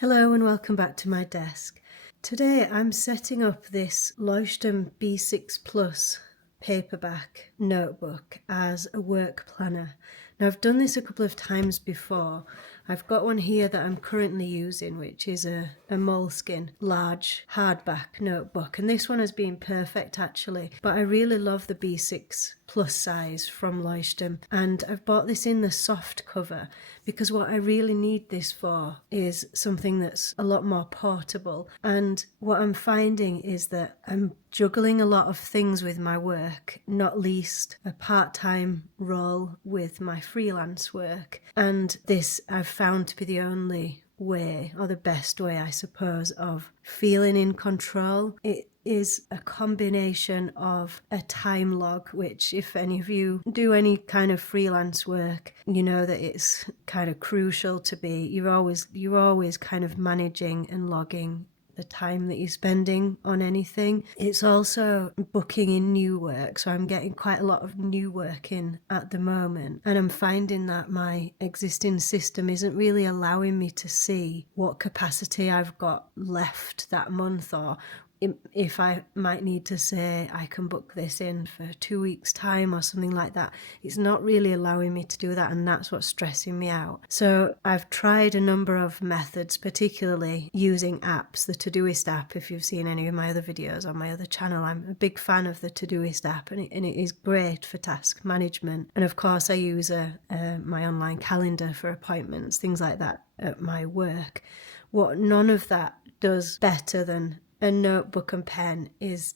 Hello and welcome back to my desk. Today I'm setting up this Leuchtturm B6 Plus paperback notebook as a work planner. Now I've done this a couple of times before. I've got one here that I'm currently using, which is a moleskin large hardback notebook, and this one has been perfect actually, but I really love the B6 Plus size from Leuchtturm, and I've bought this in the soft cover because what I really need this for is something that's a lot more portable. And what I'm finding is that I'm juggling a lot of things with my work, not least a part-time role with my freelance work, and this I've found to be the only way, or the best way I suppose, of feeling in control. It is a combination of a time log, which if any of you do any kind of freelance work, you know that it's kind of crucial to be, you're always kind of managing and logging the time that you're spending on anything. It's also booking in new work, so I'm getting quite a lot of new work in at the moment, and I'm finding that my existing system isn't really allowing me to see what capacity I've got left that month, or if I might need to say I can book this in for 2 weeks time or something like that. It's not really allowing me to do that, and that's what's stressing me out. So I've tried a number of methods, particularly using apps. The Todoist app, if you've seen any of my other videos on my other channel, I'm a big fan of the Todoist app, and it is great for task management. And of course I use my online calendar for appointments, things like that at my work. What none of that does better than a notebook and pen is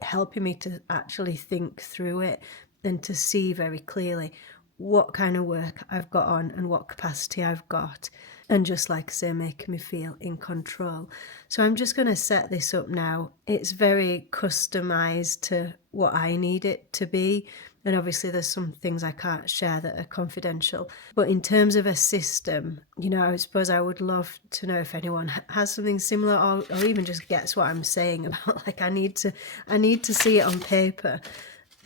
helping me to actually think through it and to see very clearly what kind of work I've got on and what capacity I've got, and just like I say, making me feel in control. So I'm just going to set this up now. It's very customized to what I need it to be, and obviously there's some things I can't share that are confidential. But in terms of a system, I suppose I would love to know if anyone has something similar, or even just gets what I'm saying about, like, I need to see it on paper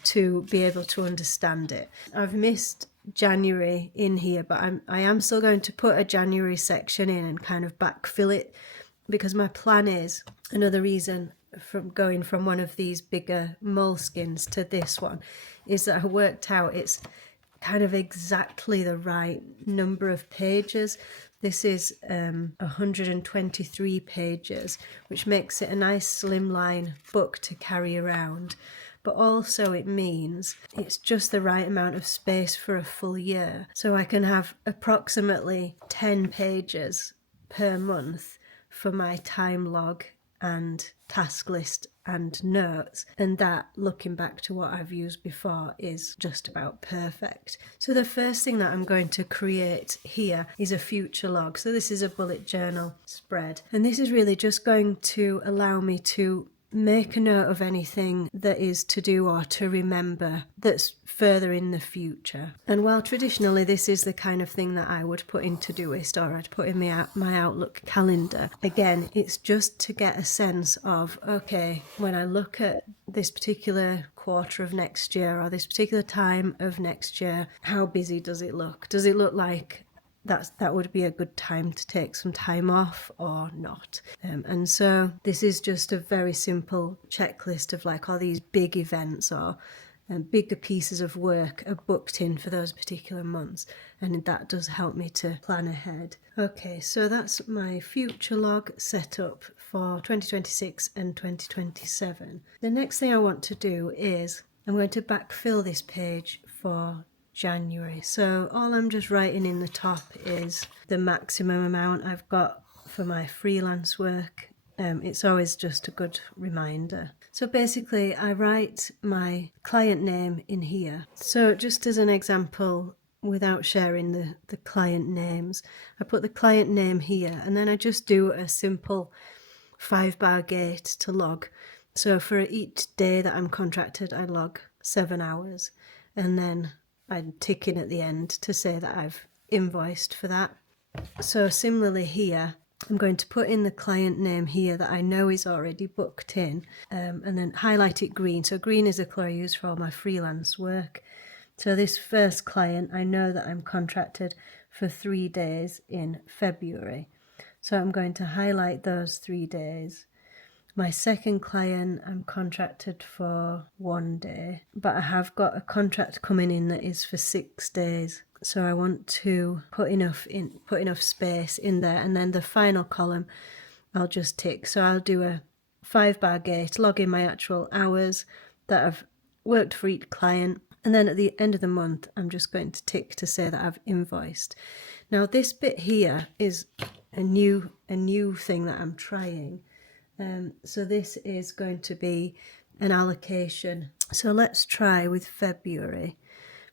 to be able to understand it. I've missed January in here, but I am still going to put a January section in and kind of backfill it, because my plan is, another reason from going from one of these bigger moleskins to this one, is that I worked out it's kind of exactly the right number of pages. This is 123 pages, which makes it a nice slimline book to carry around. But also it means it's just the right amount of space for a full year. So I can have approximately 10 pages per month for my time log and task list and notes, and that, looking back to what I've used before, is just about perfect. So the first thing that I'm going to create here is a future log. So this is a bullet journal spread, and this is really just going to allow me to make a note of anything that is to do or to remember that's further in the future. And while traditionally this is the kind of thing that I would put in Todoist, or I'd put in my Outlook calendar, again, it's just to get a sense of, okay, when I look at this particular quarter of next year or this particular time of next year, how busy does it look? Does it look like that would be a good time to take some time off or not? And so this is just a very simple checklist of, like, all these big events or bigger pieces of work are booked in for those particular months, and that does help me to plan ahead. Okay, so that's my future log set up for 2026 and 2027. The next thing I want to do is I'm going to backfill this page for January. So all I'm just writing in the top is the maximum amount I've got for my freelance work. It's always just a good reminder. So basically I write my client name in here. So just as an example, without sharing the client names, I put the client name here, and then I just do a simple 5-bar gate to log. So for each day that I'm contracted, I log 7 hours, and then I'm ticking at the end to say that I've invoiced for that. So similarly here, I'm going to put in the client name here that I know is already booked in, and then highlight it green. So green is the colour I use for all my freelance work. So this first client, I know that I'm contracted for 3 days in February. So I'm going to highlight those 3 days. My second client, I'm contracted for 1 day, but I have got a contract coming in that is for 6 days. So I want to put enough space in there, and then the final column I'll just tick. So I'll do a 5-bar gate, log in my actual hours that I've worked for each client, and then at the end of the month I'm just going to tick to say that I've invoiced. Now this bit here is a new thing that I'm trying. So this is going to be an allocation. So let's try with February.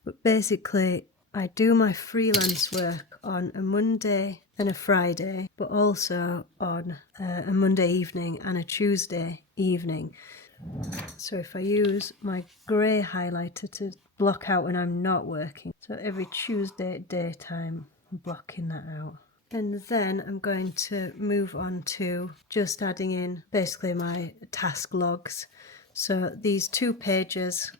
But basically, I do my freelance work on a Monday and a Friday, but also on a Monday evening and a Tuesday evening. So if I use my grey highlighter to block out when I'm not working, so every Tuesday at daytime, I'm blocking that out. And then I'm going to move on to just adding in basically my task logs. So these 2 pages,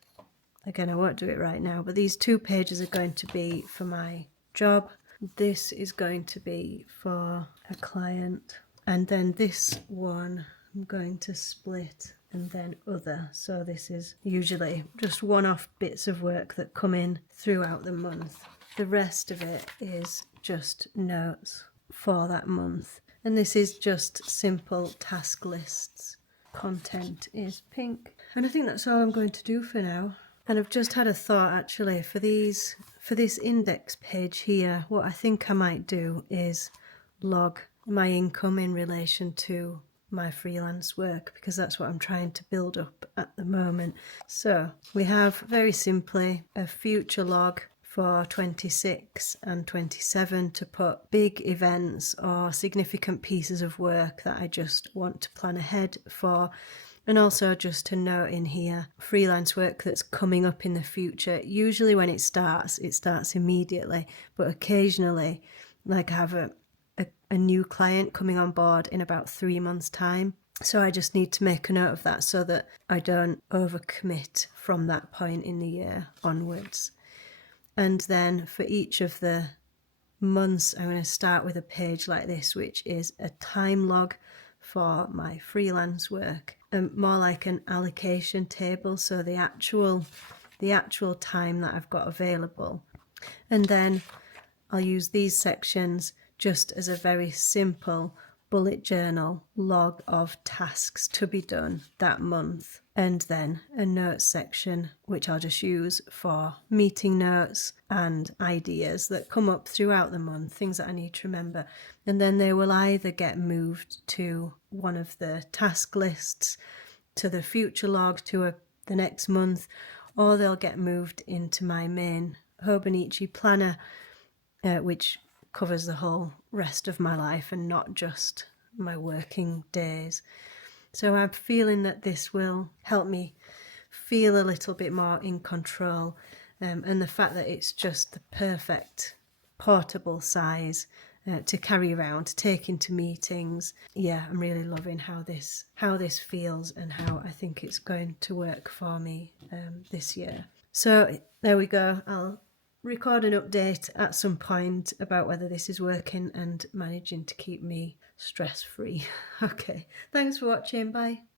again, I won't do it right now, but these 2 pages are going to be for my job. This is going to be for a client. And then this one I'm going to split and then other. So this is usually just one-off bits of work that come in throughout the month. The rest of it is just notes for that month. And this is just simple task lists. Content is pink. And I think that's all I'm going to do for now. And I've just had a thought actually for this index page here. What I think I might do is log my income in relation to my freelance work, because that's what I'm trying to build up at the moment. So we have very simply a future log for 26 and 27 to put big events or significant pieces of work that I just want to plan ahead for. And also just to note in here, freelance work that's coming up in the future. Usually when it starts immediately, but occasionally, like I have a new client coming on board in about 3 months' time. So I just need to make a note of that so that I don't overcommit from that point in the year onwards. And then for each of the months, I'm going to start with a page like this, which is a time log for my freelance work, more like an allocation table, so the actual time that I've got available. And then I'll use these sections just as a very simple bullet journal log of tasks to be done that month, and then a notes section which I'll just use for meeting notes and ideas that come up throughout the month, things that I need to remember. And then they will either get moved to one of the task lists, to the future log, to the next month, or they'll get moved into my main Hobonichi planner, which covers the whole rest of my life and not just my working days. So I'm feeling that this will help me feel a little bit more in control, and the fact that it's just the perfect portable size to carry around, to take into meetings. Yeah, I'm really loving how this feels and how I think it's going to work for me this year. So there we go. I'll record an update at some point about whether this is working and managing to keep me stress-free. Okay, thanks for watching. Bye.